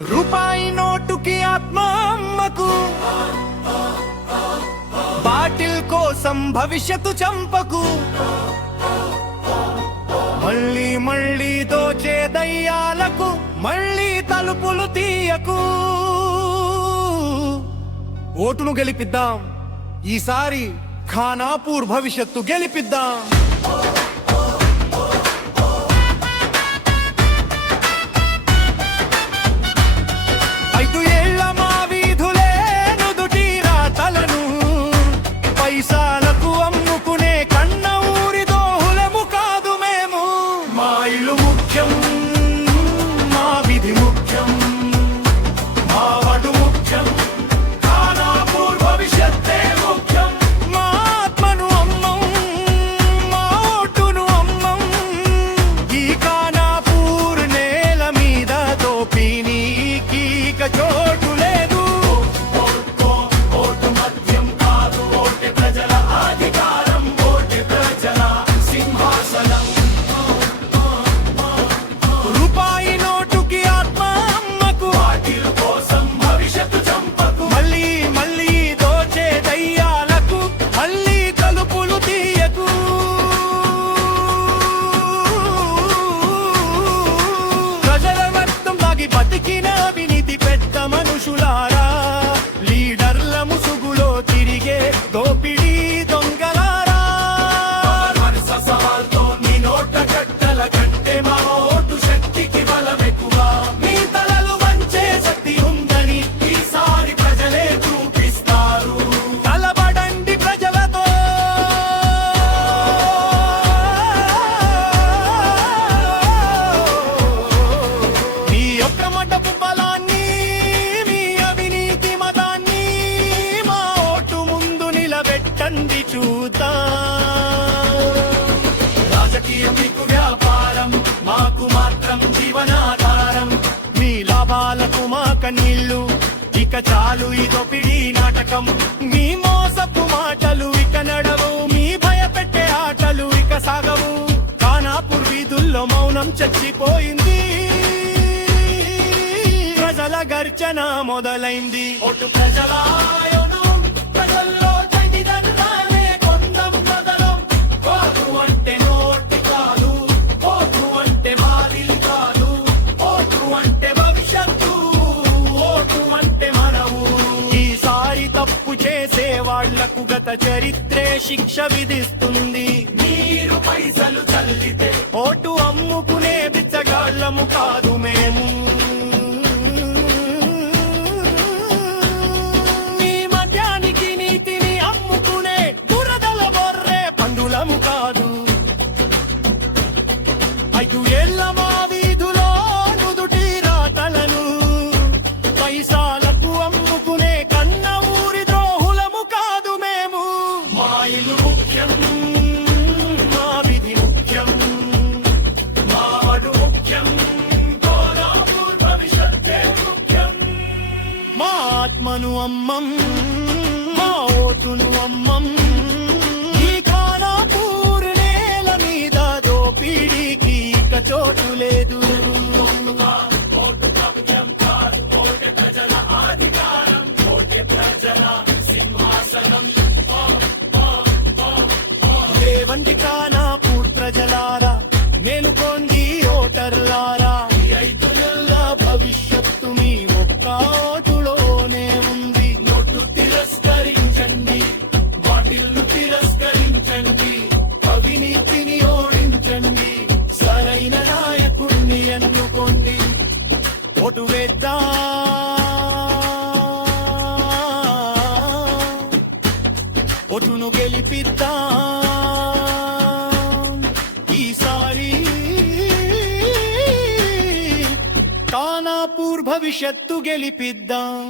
రూపాయి నోటుకి ఆత్మ అమ్మకు, బాటిల్ కోసం భవిష్యత్తు చంపకు, మళ్ళీ మళ్ళీ దోచే దయ్యాలకు మళ్ళీ తలుపులు తీయకు. ఓటును గెలిపిద్దాం, ఈసారి ఖానాపూర్ భవిష్యత్తు గెలిపిద్దాం. 5 ఏళ్ల మా వీధులే నుదుటి రాతలను పైసాలకు అమ్ముకునే కన్న ఊరి దోహులము కాదు మేము. మా ఇల్లు ముఖ్యం, మా విధి ముఖ్యం, మా వడు ముఖ్యం, ఖానాపూర్ భవిష్యత్తే ముఖ్యం. మా ఆత్మను అమ్మం, మా ఓటును అమ్మం. ఈ ఖానాపూర్ నేల మీద దోపిడీకి చోటు లేదు. ఓటు మద్యం కాదు, ఓటు ప్రజల అధికారం, ఓటు ప్రజల సింహాసనం. రూపాయి నోటుకి ఆత్మ అమ్మకు, బాటిల్ కోసం భవిష్యత్తు చంపకు, మళ్ళీ మళ్ళీ దోచే దయ్యాలకు మళ్ళీ తలుపులు తీయకు. ప్రజల రక్తం తాగి బతికిన అవినీతి పెద్ద మనుషులారా, లీడర్ల ముసుగులో తిరిగే దోపిడీ దొంగలారా. వరుస సవాల్తో నీ నోట కట్టల కంటే మా ఓటు శక్తికి బలమెక్కువ. మీ తలలు వంచే శక్తి ఉందని ఈసారి ప్రజలే చూపిస్తారు. తలబడండి ప్రజలతో, మీ యొక్క మడపు బలాన్ని, మీ అవినీతి మతాన్ని మా ఓటు ముందు నిలబెట్టండి చూద్దాం. రాజకీయం మీకు వ్యాపారం, మాకు మాత్రం జీవనాధారం. మీ లాభాలకు మా కన్నీళ్లు, ఇక చాలు ఈ దోపిడీ నాటకం. మీ మోసపు మాటలు ఇక నడవు, మీ భయపెట్టే ఆటలు ఇక సాగవు. ఖానాపూర్ వీధుల్లో మౌనం చచ్చిపోయింది, ప్రజల గర్జన మొదలైంది. ఓటు ప్రజల ఆయోనం, ప్రజల్లో చైతన్యాలే కొండం మొదలం. ఓటు అంటే నోటు కాదు, ఓటు అంటే బాధిల్ కాదు, ఓటు అంటే భవిష్యత్తు, ఓటు అంటే మన ఊరు. ఈసారి తప్పు చేసే వాళ్లకు గత చరిత్రే శిక్ష విధిస్తుంది. మీరు పైసలు చల్లితే ఓటు అమ్ముకునే బిచ్చగాళ్ళము కాదు మేము. మీ మద్యానికి నీతిని అమ్ముకునే దురదల బొర్రే పండులము కాదు. 5 ఏళ్ల మా వీధులో నుదుటి రాతలను పైసాలకు అమ్ముకునే కన్న ఊరి ద్రోహులము కాదు మేము. మా ఇల్లు ముఖ్యం, మా విధి ముఖ్యం, మా వడు ముఖ్యం, ఖానాపూర్ భవిష్యత్తే ముఖ్యం. మా ఆత్మను అమ్మం, మా ఓటును అమ్మం. ఈ ఖానాపూర్ నేల మీద దోపిడీకి ఇక చోటు లేదు. ఓటు మద్యం కాదు, ఓటు ప్రజల అధికారం, ఓటు ప్రజల సింహాసనం. లేవండి ఖానాపూర్ ప్రజలారా, మేలుకోండి ఓటర్లారా. ఈ 5 నెలల భవిష్యత్తు మీ ఒక్క ఓటులోనే ఉంది. నోటు తిరస్కరించండి, బాటిల్ను తిరస్కరించండి, అవినీతిని ఓడించండి, సరైన నాయకుడిని ఎన్నుకోండి. ఓటు వేద్దాం, ఓటును గెలిపిద్దాం. ఈసారి ఖానాపూర్ భవిష్యత్తు గెలిపిద్దాం.